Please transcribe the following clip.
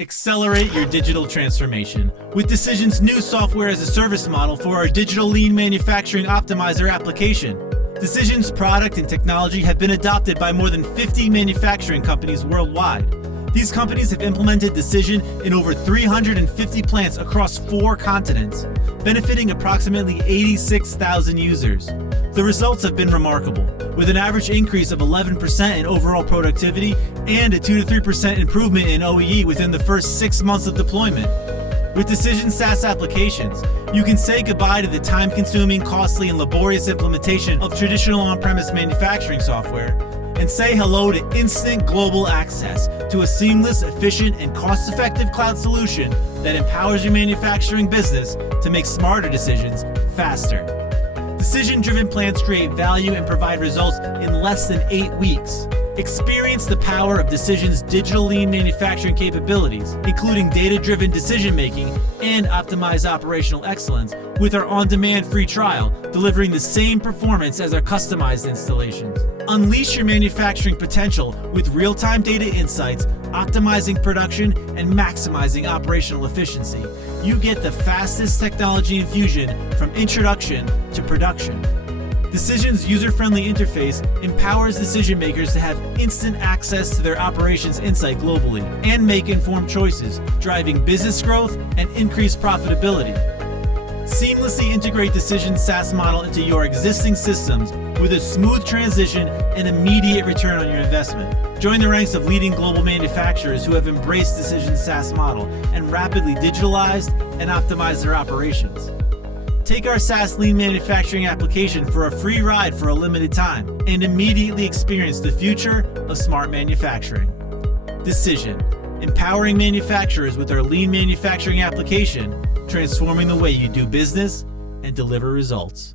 Accelerate your digital transformation with Decision's new software as a service model for our digital lean manufacturing optimizer application. Decision's product and technology have been adopted by more than 50 manufacturing companies worldwide. These companies have implemented Decision in over 350 plants across 4 continents, benefiting approximately 86,000 users. The results have been remarkable, with an average increase of 11% in overall productivity and a 2 to 3% improvement in OEE within the first 6 months of deployment. With Decision SaaS applications, you can say goodbye to the time-consuming, costly, and laborious implementation of traditional on-premise manufacturing software and say hello to instant global access to a seamless, efficient, and cost-effective cloud solution that empowers your manufacturing business to make smarter decisions faster. Decision-driven plans create value and provide results in less than 8 weeks. Experience the power of Decision's digital lean manufacturing capabilities, including data-driven decision-making and optimized operational excellence with our on-demand free trial, delivering the same performance as our customized installations. Unleash your manufacturing potential with real-time data insights, optimizing production, and maximizing operational efficiency. You get the fastest technology infusion from introduction to production. Decision's user-friendly interface empowers decision makers to have instant access to their operations insight globally and make informed choices, driving business growth and increased profitability. Seamlessly integrate Decision's SaaS model into your existing systems with a smooth transition and immediate return on your investment. Join the ranks of leading global manufacturers who have embraced Decision's SaaS model and rapidly digitalized and optimized their operations. Take our SaaS lean manufacturing application for a free ride for a limited time and immediately experience the future of smart manufacturing. Decision, empowering manufacturers with our lean manufacturing application, transforming the way you do business and deliver results.